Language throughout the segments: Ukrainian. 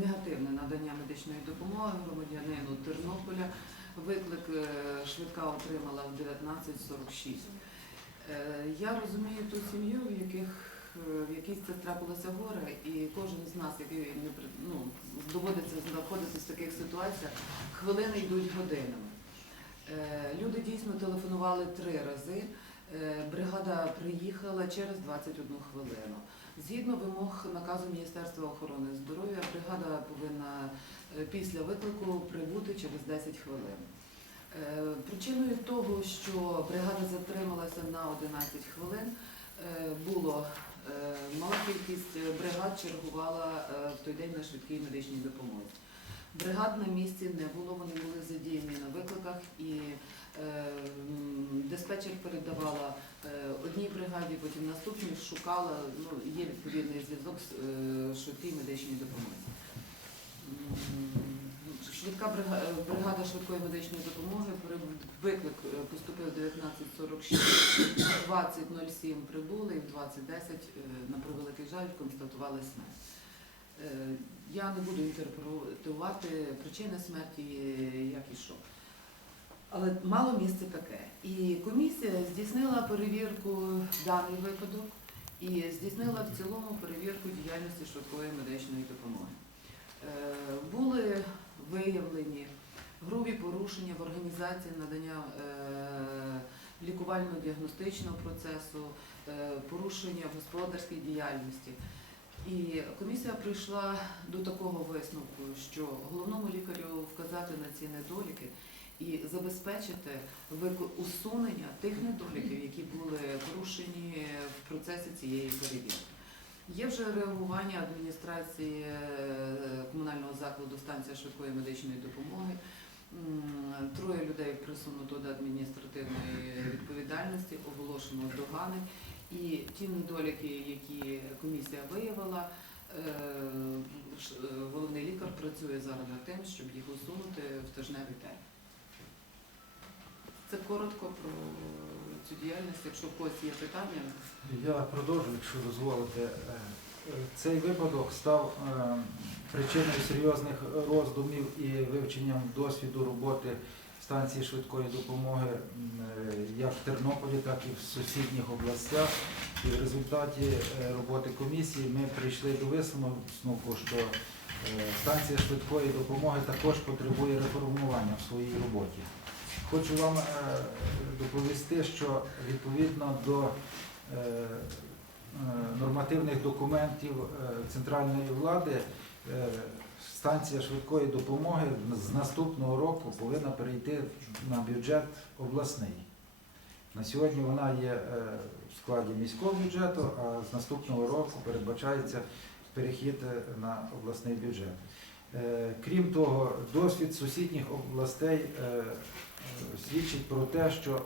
негативне надання медичної допомоги громадянину Тернополя. Виклик е, швидка отримала в 19.46. Е, Я розумію ту сім'ю, в яких е, в якій це трапилося горе, і кожен з нас, який ну, доводиться знаходитися в таких ситуаціях, хвилини йдуть годинами. Люди дійсно телефонували три рази. Бригада приїхала через 21 хвилину. Згідно вимог наказу Міністерства охорони здоров'я, бригада повинна е, після виклику прибути через 10 хвилин. Е, Причиною того, що бригада затрималася на 11 хвилин, е, було мала кількість бригад чергувала в той день на швидкій медичній допомозі. Бригад на місці не було, вони були задіяні на викликах і е, диспетчер передавала е, одній бригаді, потім наступній шукала, ну, є відповідний зв'язок з е, швидкій медичній допомозі. Швидка брига- бригада швидкої медичної допомоги виклик е, поступив 19.46, 20.07 прибули і в 20.10 е, на превеликий жаль констатували смерть. Е, Я не буду інтерпретувати причини смерті, як і що. Але мало місце таке. І комісія здійснила перевірку даний випадок і здійснила в цілому перевірку діяльності швидкої медичної допомоги. Е, Були виявлені грубі порушення в організації надання е, лікувально-діагностичного процесу, порушення в господарській діяльності. І комісія прийшла до такого висновку, що головному лікарю вказати на ці недоліки і забезпечити усунення тих недоліків, які були порушені в процесі цієї перевірки. Є вже реагування адміністрації е, комунального закладу станція швидкої медичної допомоги. Троє людей присунуто до адміністративної відповідальності, оголошено догани. І ті недоліки, які комісія виявила, е, е, головний лікар працює зараз над тим, щоб їх усунути в тижневий термін. Це коротко про цю діяльність. Якщо в когось є питання, Я продовжу, якщо дозволите. Е, Цей випадок став причиною серйозних роздумів і вивченням досвіду роботи станції швидкої допомоги е, як в Тернополі, так і в сусідніх областях. І в результаті е, роботи комісії ми прийшли до висновку, що е, станція швидкої допомоги також потребує реформування в своїй роботі. Хочу вам доповісти, що відповідно до нормативних документів центральної влади станція швидкої допомоги з наступного року повинна перейти на бюджет обласний. На сьогодні вона є е, в складі міського бюджету, а з наступного року передбачається перехід е, на обласний бюджет. Е, Крім того, досвід сусідніх областей свідчить про те, що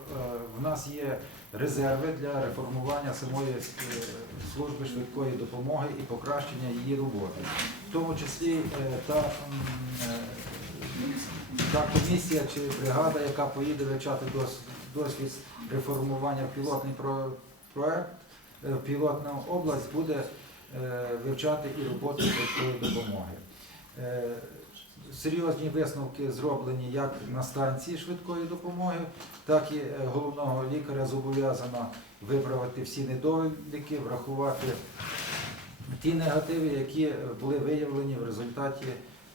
в нас є резерви для реформування самої е, служби швидкої допомоги і покращення її роботи. В тому числі е, та, е, та комісія чи бригада, яка поїде вивчати досвід реформування пілотний про- проект, в пілотну область буде вивчати і роботу швидкої допомоги. Серйозні висновки зроблені як на станції швидкої допомоги, так і е, головного лікаря зобов'язано виправити всі недоліки, врахувати ті негативи, які е, були виявлені в результаті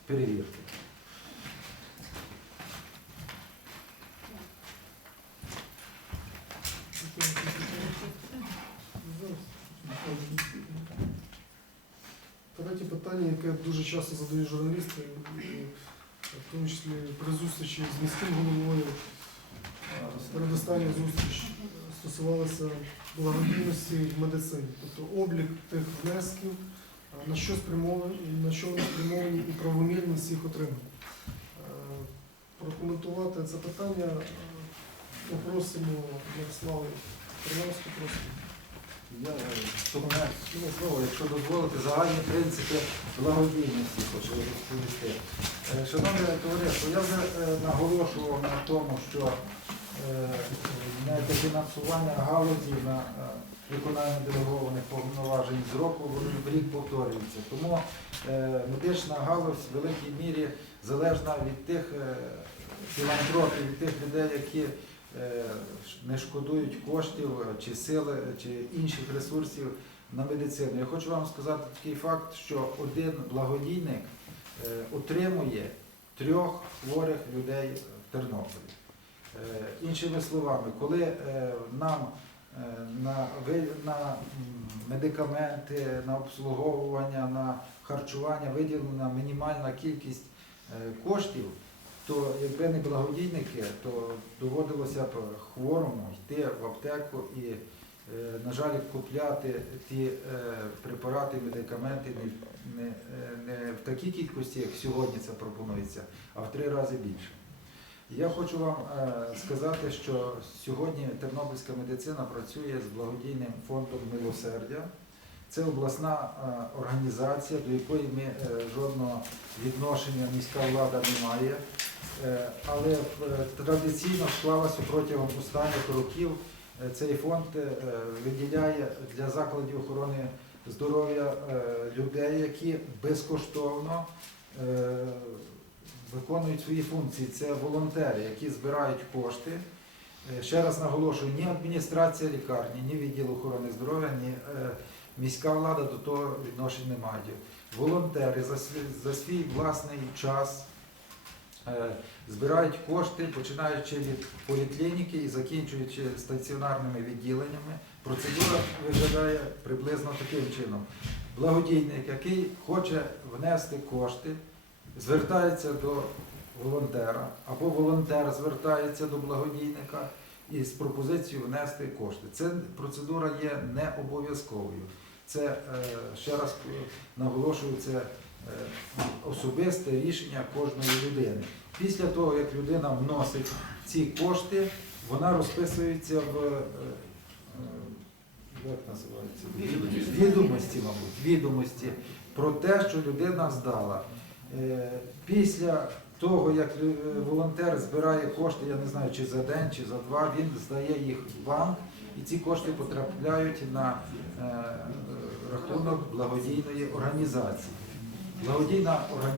перевірки. Третє питання, яке дуже часто задають журналісти, в тому числі при зустрічі з міським головою, передостання зустріч стосувалася благодійності в медицині, тобто облік тих внесків, на що спрямовані, і правомірність їх отримання. Прокоментувати це питання попросимо Ярославу Тернавську, просимо. Я вспоминаю слово, якщо дозволити, загальні принципи благодійності хочу розповісти. Е, Шановне товариство, я вже е, наголошував на тому, що е, недофінансування галузі на е, виконання делегованих повноважень з року в рік повторюється. Тому е, медична галузь в великій мірі залежна від тих е, філантропів, від тих людей, які е, не шкодують коштів е, чи сили, чи інших ресурсів на медицину. Я хочу вам сказати такий факт, що один благодійник е, отримує трьох хворих людей в Тернополі. Е, Іншими словами, коли е, нам е, на, на медикаменти, на обслуговування, на харчування виділена мінімальна кількість е, коштів, то якби не благодійники, то доводилося б хворому йти в аптеку і, е, на жаль, купляти ті е, препарати, медикаменти не, не, е, не в такій кількості, як сьогодні це пропонується, а в три рази більше. Я хочу вам сказати, що сьогодні тернопільська медицина працює з благодійним фондом милосердя. Це обласна е, організація, до якої ми е, жодного відношення міська влада не має. Е, Але традиційно склалося протягом останніх років цей фонд виділяє для закладів охорони здоров'я людей, які безкоштовно виконують свої функції. Це волонтери, які збирають кошти. Ще раз наголошую, ні адміністрація лікарні, ні відділ охорони здоров'я, ні міська влада до того відношень не мають. Волонтери за свій, за свій власний час е, збирають кошти, починаючи від поліклініки і закінчуючи стаціонарними відділеннями. Процедура виглядає приблизно таким чином. Благодійник, який хоче внести кошти, звертається до волонтера, або волонтер звертається до благодійника із пропозицією внести кошти. Це процедура є не обов'язковою. Це, е, ще раз наголошую, це е, особисте рішення кожної людини. Після того, як людина вносить ці кошти, вона розписується в е, як називається? Відомості. Мабуть, відомості про те, що людина здала. Після того, як волонтер збирає кошти, я не знаю, чи за день, чи за два, він здає їх в банк, і ці кошти потрапляють на рахунок благодійної організації. Благодійна організація.